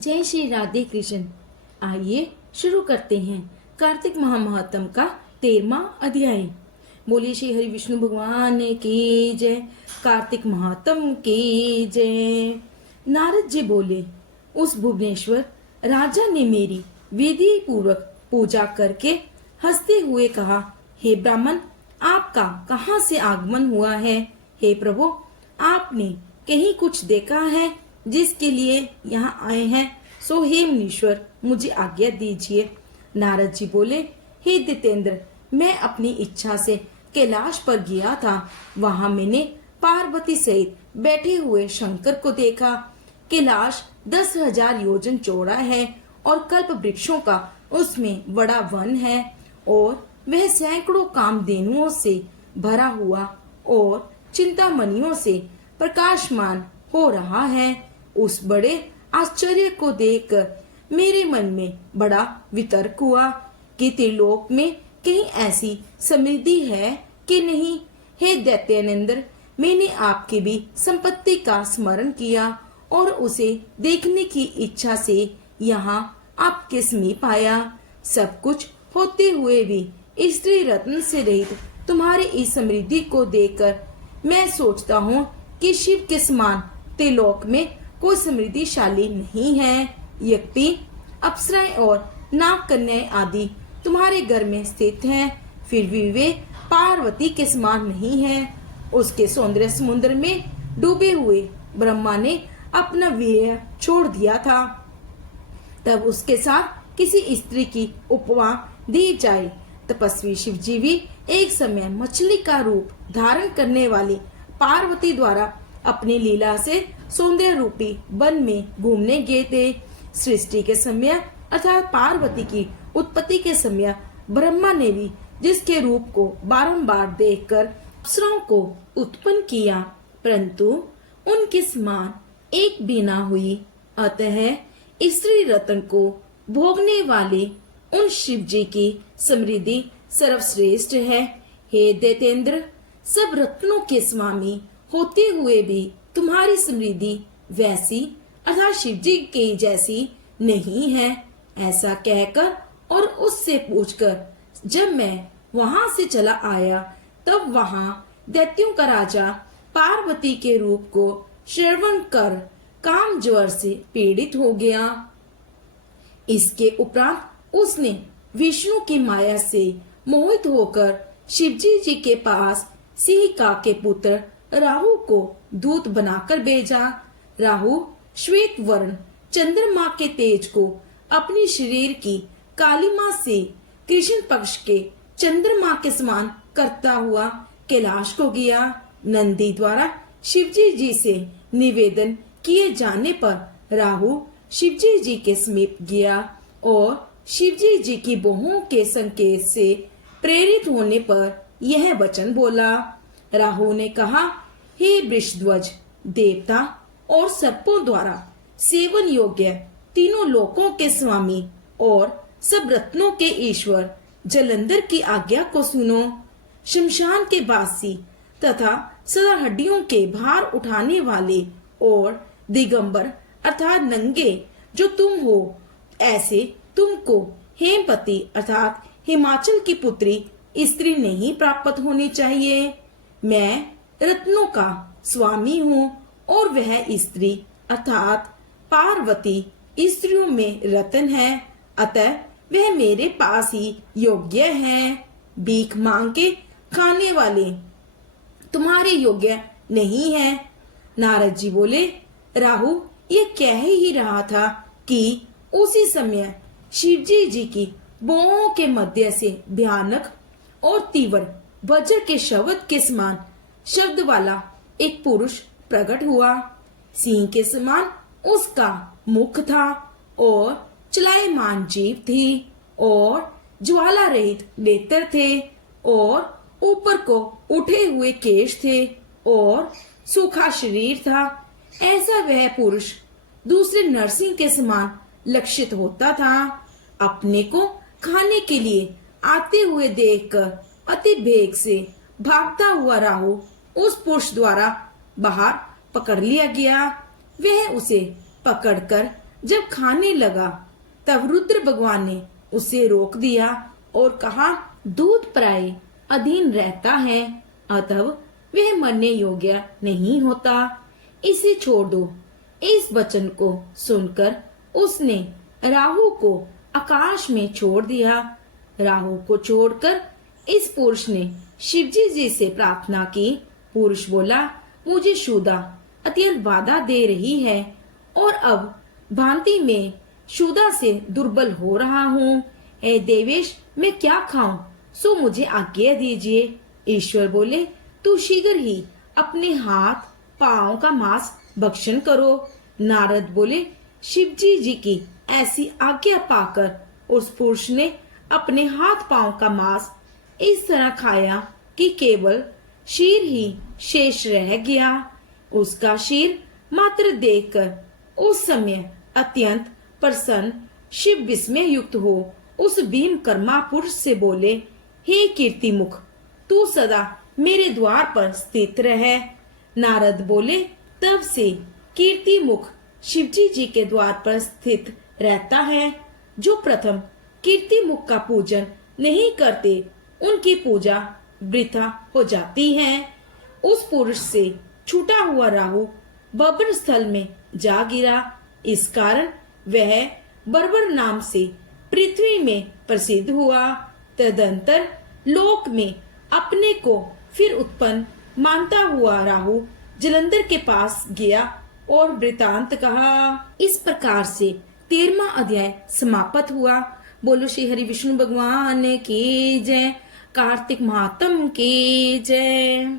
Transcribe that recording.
जय श्री राधे कृष्ण। आइए शुरू करते हैं कार्तिक महामहत्म का 13वां अध्याय। बोलिए श्री हरि विष्णु भगवान की जय। कार्तिक महात्म की जय। नारद जी बोले, उस भुवनेश्वर राजा ने मेरी विधि पूर्वक पूजा करके हंसते हुए कहा, हे ब्राह्मण, आपका कहाँ से आगमन हुआ है? हे प्रभु, आपने कहीं कुछ देखा है जिसके लिए यहाँ आए हैं? सो हे मुनीश्वर, मुझे आज्ञा दीजिए। नारद जी बोले, हे दितेंद्र, मैं अपनी इच्छा से कैलाश पर गया था। वहाँ मैंने पार्वती सहित बैठे हुए शंकर को देखा। कैलाश 10,000 योजन चौड़ा है और कल्प वृक्षों का उसमें बड़ा वन है और वह सैकड़ों कामधेनुओं से भरा हुआ और चिंतामणियों से प्रकाशमान हो रहा है। उस बड़े आश्चर्य को देखकर मेरे मन में बड़ा वितर्क हुआ कि त्रिलोक में कहीं ऐसी समृद्धि है कि नहीं। हे दैत्यानंद, मैंने आपकी भी संपत्ति का स्मरण किया और उसे देखने की इच्छा से यहाँ आपके समीप आया। सब कुछ होते हुए भी स्त्री रत्न से रहित तुम्हारी इस समृद्धि को देखकर मैं सोचता हूँ कि शिव के समान त्रिलोक में कोई समृद्धिशाली नहीं है। यज्ञ, अप्सराएं और नाग कन्याएं आदि तुम्हारे घर में स्थित हैं, फिर भी वे पार्वती के समान नहीं हैं। उसके सौंदर्य समुद्र में डूबे हुए ब्रह्मा ने अपना वीर्य छोड़ दिया था, तब उसके साथ किसी स्त्री की उपमा दी जाए। तपस्वी शिवजी भी एक समय मछली का रूप धारण करने वाली पार्वती द्वारा अपनी लीला से सौंदर्य रूपी वन में घूमने गए थे। सृष्टि के समय अर्थात पार्वती की उत्पत्ति के समय ब्रह्मा ने भी जिसके रूप को बारंबार देखकर अप्सराओं को उत्पन्न किया, परंतु उनके समान एक भी ना हुई। अतः स्त्री रत्न को भोगने वाले उन शिव जी की समृद्धि सर्वश्रेष्ठ है। हे दैतेंद्र, सब रत्नों के स्वामी होते हुए भी तुम्हारी समृद्धि वैसी अर्थात शिव जी की जैसी नहीं है। ऐसा कहकर और उससे पूछकर जब मैं वहाँ से चला आया, तब वहाँ दैत्यों का राजा पार्वती के रूप को श्रवण कर काम ज्वर से पीड़ित हो गया। इसके उपरांत उसने विष्णु की माया से मोहित होकर शिवजी जी के पास सिंहिका के पुत्र राहु को दूत बनाकर भेजा। राहु श्वेत वर्ण चंद्रमा के तेज को अपनी शरीर की कालिमा से कृष्ण पक्ष के चंद्रमा के समान करता हुआ कैलाश को गया। नंदी द्वारा शिवजी जी से निवेदन किए जाने पर राहु शिवजी जी के समीप गया और शिवजी जी की बहुओं के संकेत से प्रेरित होने पर यह वचन बोला। राहु ने कहा, हे वृषध्वज, देवता और सर्पों द्वारा सेवन योग्य तीनों लोकों के स्वामी और सब रत्नों के ईश्वर जलंधर की आज्ञा को सुनो। शमशान के वासी तथा सदा हड्डियों के भार उठाने वाले और दिगंबर अर्थात नंगे जो तुम हो, ऐसे तुमको हेमपति अर्थात हिमाचल की पुत्री स्त्री नहीं प्राप्त होनी चाहिए। मैं रत्नों का स्वामी हूँ और वह स्त्री अर्थात पार्वती स्त्रियों में रत्न है, अतः वह मेरे पास ही योग्य है। भीख मांग के खाने वाले तुम्हारे योग्य नहीं है। नारद जी बोले, राहु ये कह ही रहा था कि उसी समय शिवजी जी की बाहों के मध्य से भयानक और तीव्र वज्र के शब्द के समान शब्द वाला एक पुरुष प्रकट हुआ। सिंह के समान उसका मुख था और चलायमान जीभ थी और ज्वाला रहित नेत्र थे और ऊपर को उठे हुए केश थे और सूखा शरीर था। ऐसा वह पुरुष दूसरे नरसिंह के समान लक्षित होता था। अपने को खाने के लिए आते हुए देखकर अति वेग से भागता हुआ राहु उस पुरुष द्वारा बाहर पकड़ लिया गया। वह उसे पकड़कर जब खाने लगा तब रुद्र भगवान ने उसे रोक दिया और कहा, दूध प्राय अधीन रहता है, अतः वह मरने योग्य नहीं होता, इसे छोड़ दो। इस वचन को सुनकर उसने राहु को आकाश में छोड़ दिया। राहु को छोड़कर इस पुरुष ने शिवजी जी से प्रार्थना की। पुरुष बोला, मुझे शुदा अत्यंत बाधा दे रही है और अब भांति में शुदा से दुर्बल हो रहा हूँ। ए देवेश, मैं क्या खाऊं, सो मुझे आज्ञा दीजिए। ईश्वर बोले, तू शीघ्र ही अपने हाथ पांव का मांस भक्षण करो। नारद बोले, शिवजी जी की ऐसी आज्ञा पाकर उस पुरुष ने अपने हाथ पांव का मांस इस तरह खाया कि केवल शीर ही शेष रह गया। उसका शीर मात्र देखकर उस समय अत्यंत प्रसन्न शिव विस्मय युक्त हो उस भीम कर्मा पुरुष से बोले, हे कीर्तिमुख, तू सदा मेरे द्वार पर स्थित रहे। नारद बोले, तब से कीर्तिमुख शिवजी जी के द्वार पर स्थित रहता है। जो प्रथम कीर्तिमुख का पूजन नहीं करते उनकी पूजा वृथा हो जाती है। उस पुरुष से छूटा हुआ राहु बब्र स्थल में जा गिरा। इस कारण वह बर्बर नाम से पृथ्वी में प्रसिद्ध हुआ। तदंतर लोक में अपने को फिर उत्पन्न मानता हुआ राहु जलंधर के पास गया और वृतांत कहा। इस प्रकार से 13वां अध्याय समाप्त हुआ। बोलो श्री हरि विष्णु भगवान की जय। कार्तिक महात्म की जय।